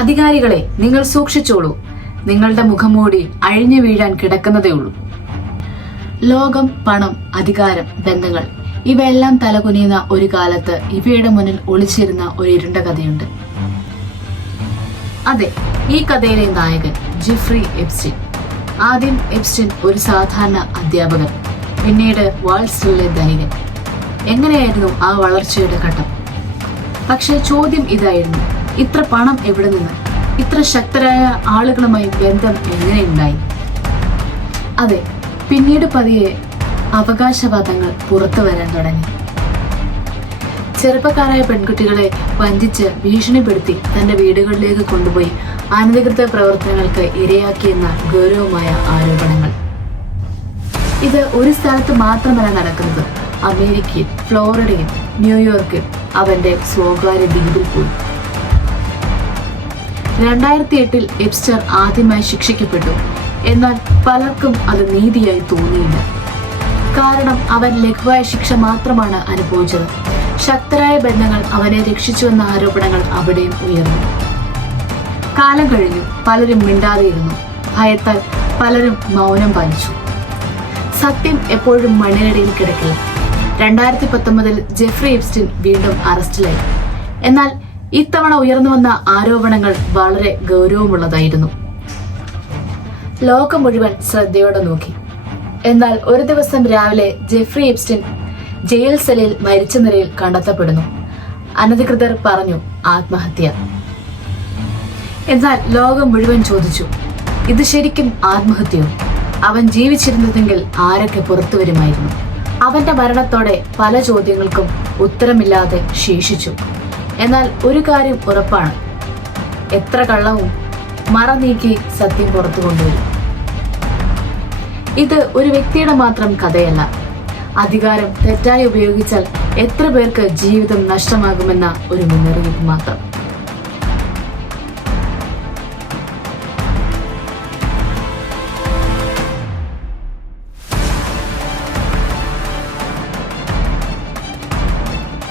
അധികാരികളെ, നിങ്ങൾ സൂക്ഷിച്ചോളൂ. നിങ്ങളുടെ മുഖംമൂടി അഴിഞ്ഞു വീഴാൻ കിടക്കുന്നതേ ഉള്ളൂ. ലോകം, പണം, അധികാരം, ബന്ധങ്ങൾ ഇവയെല്ലാം തലകുനിയുന്ന ഒരു കാലത്ത് ഇവയുടെ മുന്നിൽ ഒളിച്ചിരുന്ന ഒരു ഇരുണ്ട കഥയുണ്ട്. അതെ, ഈ കഥയിലെ നായകൻ ജെഫ്രി എപ്സ്റ്റീൻ. ആദ്യം എപ്സ്റ്റീൻ ഒരു സാധാരണ അധ്യാപകൻ, പിന്നീട് വാൾ സ്ട്രീറ്റിലെ ധനികൻ. എങ്ങനെയായിരുന്നു ആ വളർച്ചയുടെ ഘട്ടം? പക്ഷെ ചോദ്യം ഇതായിരുന്നു, ഇത്ര പണം എവിടെ നിന്ന്? ഇത്ര ശക്തരായ ആളുകളുമായി ബന്ധം എങ്ങനെയുണ്ടായി? അതെ, പിന്നീട് പതിയെ അവകാശവാദങ്ങൾ പുറത്തു വരാൻ തുടങ്ങി. ചെറുപ്പക്കാരായ പെൺകുട്ടികളെ വഞ്ചിച്ച് ഭീഷണിപ്പെടുത്തി തന്റെ വീടുകളിലേക്ക് കൊണ്ടുപോയി അനധികൃത പ്രവർത്തനങ്ങൾക്ക് ഇരയാക്കിയെന്ന ഗൗരവമായ ആരോപണങ്ങൾ. ഇത് ഒരു സ്ഥലത്ത് മാത്രമല്ല നടക്കുന്നത്. അമേരിക്കയിൽ, ഫ്ലോറിഡയിൽ, ന്യൂയോർക്കിൽ, അവന്റെ സ്വകാര്യ ദ്വീപിൽ പോയി. 2008 എപ്സ്റ്റർ ആദ്യമായി ശിക്ഷിക്കപ്പെട്ടു. എന്നാൽ പലർക്കും അത് നീതിയായി തോന്നിയില്ല. കാരണം അവൻ ലഘുവായ ശിക്ഷ മാത്രമാണ് അനുഭവിച്ചത്. ശക്തരായ ബന്ധങ്ങൾ അവനെ രക്ഷിച്ചുവെന്ന ആരോപണങ്ങൾ അവിടെയും ഉയർന്നു. കാലം കഴിഞ്ഞു, പലരും മിണ്ടാതെയിരുന്നു. ഭയത്താൽ പലരും മൗനം പാലിച്ചു. സത്യം എപ്പോഴും മണ്ണിനടിയിൽ കിടക്കില്ല. 2019 ജെഫ്രി എപ്സ്റ്റീൻ വീണ്ടും അറസ്റ്റിലായി. എന്നാൽ ഇത്തവണ ഉയർന്നു വന്ന ആരോപണങ്ങൾ വളരെ ഗൗരവമുള്ളതായിരുന്നു. ലോകം മുഴുവൻ ശ്രദ്ധയോടെ നോക്കി. എന്നാൽ ഒരു ദിവസം രാവിലെ ജെഫ്രി എപ്സ്റ്റീൻ ജയിൽ സെല്ലിൽ മരിച്ച നിലയിൽ കണ്ടെത്തപ്പെടുന്നു. അനധികൃതർ പറഞ്ഞു ആത്മഹത്യ. എന്നാൽ ലോകം മുഴുവൻ ചോദിച്ചു, ഇത് ശരിക്കും ആത്മഹത്യയോ? അവൻ ജീവിച്ചിരുന്നതെങ്കിൽ ആരൊക്കെ പുറത്തു വരുമായിരുന്നു? അവന്റെ മരണത്തോടെ പല ചോദ്യങ്ങൾക്കും ഉത്തരമില്ലാതെ ശേഷിച്ചു. എന്നാൽ ഒരു കാര്യം ഉറപ്പാണ്, എത്ര കള്ളവും മറ നീക്കി സത്യം പുറത്തു കൊണ്ടുവരും. ഇത് ഒരു വ്യക്തിയുടെ മാത്രം കഥയല്ല. അധികാരം തെറ്റായി ഉപയോഗിച്ചാൽ എത്ര പേർക്ക് ജീവിതം നഷ്ടമാകുമെന്ന ഒരു മുന്നറിയിപ്പ് മാത്രം.